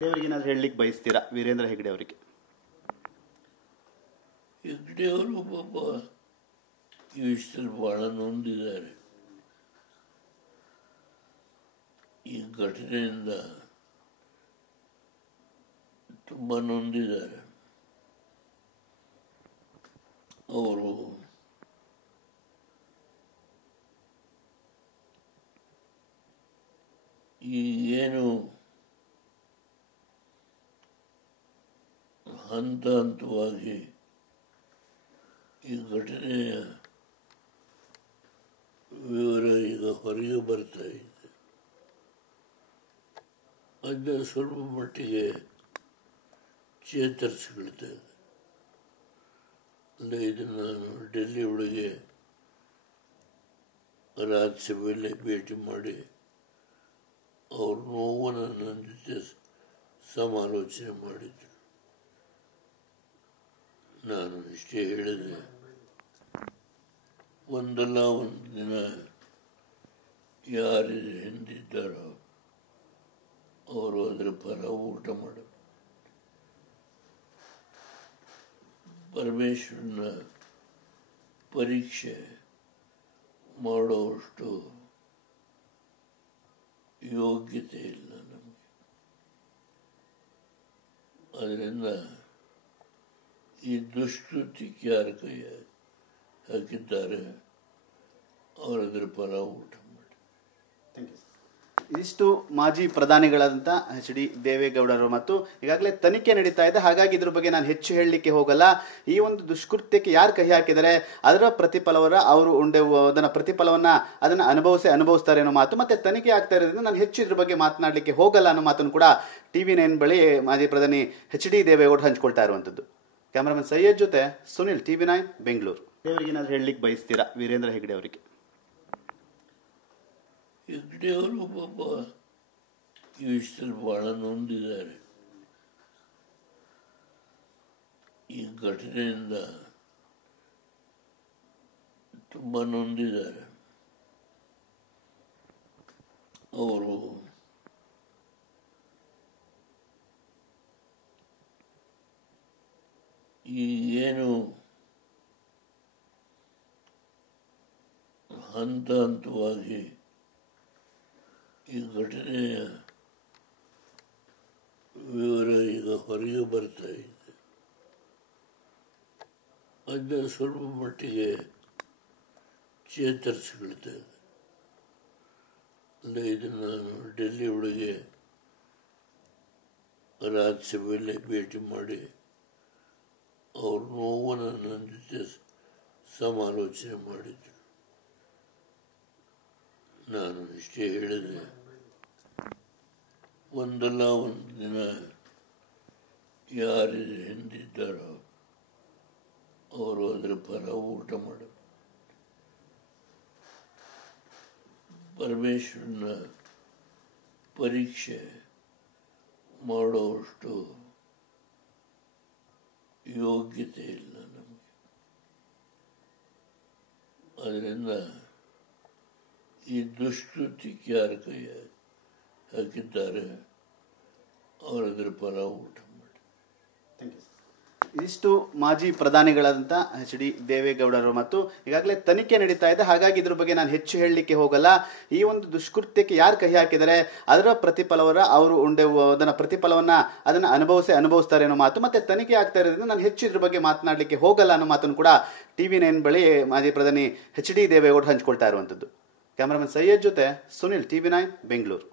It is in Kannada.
ದೇವರಿಗೆ ಏನಾದ್ರು ಹೇಳಲಿಕ್ಕೆ ಬಯಸ್ತೀರಾ ವೀರೇಂದ್ರ ಹೆಗ್ಗಡೆ ಅವರಿಗೆ? ಹೆಗ್ಗಡೆ ಅವರು ಪಾಪ ಈ ವಿಷಯದಲ್ಲಿ ಬಹಳ ನೊಂದಿದ್ದಾರೆ. ಈ ಘಟನೆಯಿಂದ ತುಂಬ ನೊಂದಿದ್ದಾರೆ. ಅವರು ಏನು ಹಂತ ಹಂತವಾಗಿ ಈ ಘಟನೆಯ ವಿವರ ಈಗ ಹೊರಗೆ ಬರ್ತಾ ಇದೆ. ಅದನ್ನ ಸ್ವಲ್ಪ ಮಟ್ಟಿಗೆ ಚೇತರಿಸಿಕೊಳ್ತಾ ಇದೆ. ಅಂದರೆ ಇದನ್ನು ನಾನು ಡೆಲ್ಲಿ ಒಳಗೆ ರಾಜ್ಯಸಭೆಯಲ್ಲಿ ಭೇಟಿ ಮಾಡಿ ಅವ್ರ ನೋವನ್ನು ನನ್ನ ಜೊತೆ ಸಮಾಲೋಚನೆ ಮಾಡಿದ್ರು. ನಾನು ಇಷ್ಟೇ ಹೇಳಿದೆ, ಒಂದಲ್ಲ ಒಂದು ದಿನ ಯಾರು ಹಿಂದಿದ್ದಾರೋ ಅವರು ಅದರ ಫಲ ಊಟ ಮಾಡಬೇಕು. ಪರಮೇಶ್ವರನ ಪರೀಕ್ಷೆ ಮಾಡುವಷ್ಟು ಯೋಗ್ಯತೆ ಇಲ್ಲ ನಮಗೆ. ಅದರಿಂದ ಈ ದುಷ್ಕೃತ್ಯಕ್ಕೆ ಯಾರ ಕೈ ಹಾಕಿದ್ದಾರೆ ಅವರು ಅದರ ಫಲ ಊಟ ಮಾಡಿ. ಇದಿಷ್ಟು ಮಾಜಿ ಪ್ರಧಾನಿಗಳಾದಂಥ ಎಚ್.ಡಿ. ದೇವೇಗೌಡರು. ಮತ್ತು ಈಗಾಗಲೇ ತನಿಖೆ ನಡೀತಾ ಇದೆ, ಹಾಗಾಗಿ ಇದ್ರ ಬಗ್ಗೆ ನಾನು ಹೆಚ್ಚು ಹೇಳಲಿಕ್ಕೆ ಹೋಗಲ್ಲ. ಈ ಒಂದು ದುಷ್ಕೃತ್ಯಕ್ಕೆ ಯಾರು ಕೈ ಹಾಕಿದರೆ ಅದರ ಅದನ್ನ ಪ್ರತಿಫಲವನ್ನ ಅನುಭವಿಸ್ತಾರೆ ಅನ್ನೋ ಮಾತು ಮತ್ತೆ ತನಿಖೆ ಆಗ್ತಾ ಇರೋದ್ರಿಂದ ನಾನು ಹೆಚ್ಚು ಇದ್ರ ಬಗ್ಗೆ ಮಾತನಾಡಲಿಕ್ಕೆ ಹೋಗಲ್ಲ ಅನ್ನೋ ಮಾತನ್ನು ಕೂಡ TV9 ಬಳಿ ಮಾಜಿ ಪ್ರಧಾನಿ ಎಚ್.ಡಿ. ದೇವೇಗೌಡ ಹಂಚ್ಕೊಳ್ತಾ ಇರುವಂಥದ್ದು. ಕ್ಯಾಮರಾಮನ್ ಸೈಯದ್ ಜೊತೆ ಸುನಿಲ್, TV9 ಬೆಂಗಳೂರು. ದೇವರಿಗೆ ಏನಾದ್ರು ಹೇಳಲಿಕ್ಕೆ ಬಯಸ್ತೀರಾ ವೀರೇಂದ್ರ ಹೆಗ್ಗಡೆ ಅವರಿಗೆ? ಹೆಗ್ಗಡೆ ಅವರು ಪಾಪ ಈ ವಿಷಯದಲ್ಲಿ ಬಹಳ ನೊಂದಿದ್ದಾರೆ. ಈ ಘಟನೆಯಿಂದ ತುಂಬ ನೊಂದಿದ್ದಾರೆ. ಅವರು ಏನು ಹಂತ ಹಂತವಾಗಿ ಈ ಘಟನೆಯ ವಿವರ ಈಗ ಹೊರಗೆ ಬರ್ತಾ ಇದೆ. ಅದನ್ನ ಸ್ವಲ್ಪ ಮಟ್ಟಿಗೆ ಚೇತರಿಸಿಕೊಳ್ತಾ ಇದೆ. ಅಂದರೆ ಇದನ್ನು ನಾನು ಡೆಲ್ಲಿ ಒಳಗೆ ರಾಜ್ಯಸಭೆಯಲ್ಲಿ ಭೇಟಿ ಮಾಡಿ ಅವ್ರ ನೋವನ್ನು ನನ್ನ ಜೊತೆ ಸಮಾಲೋಚನೆ ಮಾಡಿದ್ರು. ನಾನು ಇಷ್ಟೇ ಹೇಳಿದೆ, ಒಂದಲ್ಲ ಒಂದು ದಿನ ಯಾರು ಹಿಂದಿದ್ದಾರೋ ಅವರು ಅದರ ಫಲ ಊಟ ಮಾಡಬೇಕು. ಪರಮೇಶ್ವರನ ಪರೀಕ್ಷೆ ಮಾಡುವಷ್ಟು ಯೋಗ್ಯತೆ ಇಲ್ಲ ನಮಗೆ. ಅದರಿಂದ ಈ ದುಷ್ಕೃತ್ಯಕ್ಕೆ ಯಾರ ಕೈ ಹಾಕಿದ್ದಾರೆ ಅವರು ಅದರ ಫಲ ಊಟ ಮಾಡಿ. ಇದಿಷ್ಟು ಮಾಜಿ ಪ್ರಧಾನಿಗಳಾದಂಥ ಎಚ್.ಡಿ. ದೇವೇಗೌಡರು. ಮತ್ತು ಈಗಾಗಲೇ ತನಿಖೆ ನಡೀತಾ ಇದೆ, ಹಾಗಾಗಿ ಇದ್ರ ಬಗ್ಗೆ ನಾನು ಹೆಚ್ಚು ಹೇಳಲಿಕ್ಕೆ ಹೋಗಲ್ಲ. ಈ ಒಂದು ದುಷ್ಕೃತ್ಯಕ್ಕೆ ಯಾರು ಕೈ ಹಾಕಿದರೆ ಅದರ ಪ್ರತಿಫಲವನ್ನ ಅನುಭವಿಸ್ತಾರೆ ಅನ್ನೋ ಮಾತು ಮತ್ತೆ ತನಿಖೆ ಆಗ್ತಾ ಇರೋದ್ರಿಂದ ನಾನು ಹೆಚ್ಚು ಇದ್ರ ಬಗ್ಗೆ ಮಾತನಾಡಲಿಕ್ಕೆ ಹೋಗಲ್ಲ ಅನ್ನೋ ಮಾತನ್ನು ಕೂಡ TV9 ಬಳಿ ಮಾಜಿ ಪ್ರಧಾನಿ ಎಚ್.ಡಿ. ದೇವೇಗೌಡ ಹಂಚ್ಕೊಳ್ತಾ ಇರುವಂಥದ್ದು. ಕ್ಯಾಮರಾಮನ್ ಸೈಯದ್ ಜೊತೆ ಸುನಿಲ್, TV9 ಬೆಂಗಳೂರು.